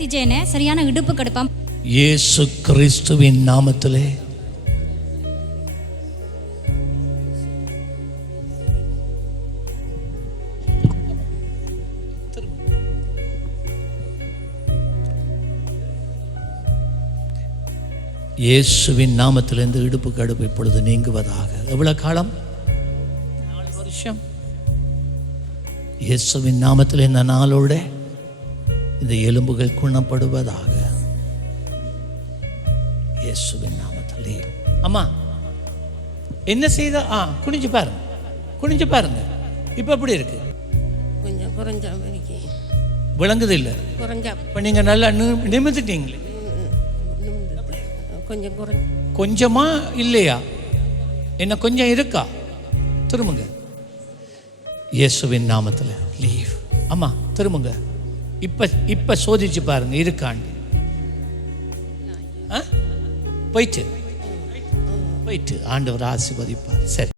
திஜேனே சரியான இடுப்பு கடுப்பாம். இயேசு கிறிஸ்துவின் நாமத்திலே இயேசுவின் நாமத்திலிருந்து இடுப்பு கடுப்பு இப்பொழுது நீங்குவதாக. எவ்வளவு காலம்? 4 வருஷம். இயேசுவின் நாமத்தில் இந்த நாளோட இந்த எலும்புகள் குணப்படுவதாக. இயேசுவின் நாமத்திலே. அம்மா என்ன செய்த? குனிஞ்சு பாருங்க, குனிஞ்சு பாருங்க. இப்போ எப்படி இருக்கு? கொஞ்சம் குறைஞ்சா விளங்குது இல்லை? இப்போ நீங்கள் நல்லா நிமிர்ந்துட்டீங்களே. கொஞ்சம் கொஞ்சமா இல்லையா? என்ன கொஞ்சம் இருக்கா? திரும்புங்க. இயேசுவின் நாமத்தில் லீவ். அம்மா திரும்புங்க. இப்ப சோதிச்சு பாருங்க இருக்காண்டு. போயிட்டு ஆண்டவர் ஆசீர்வதிப்பார். சரி.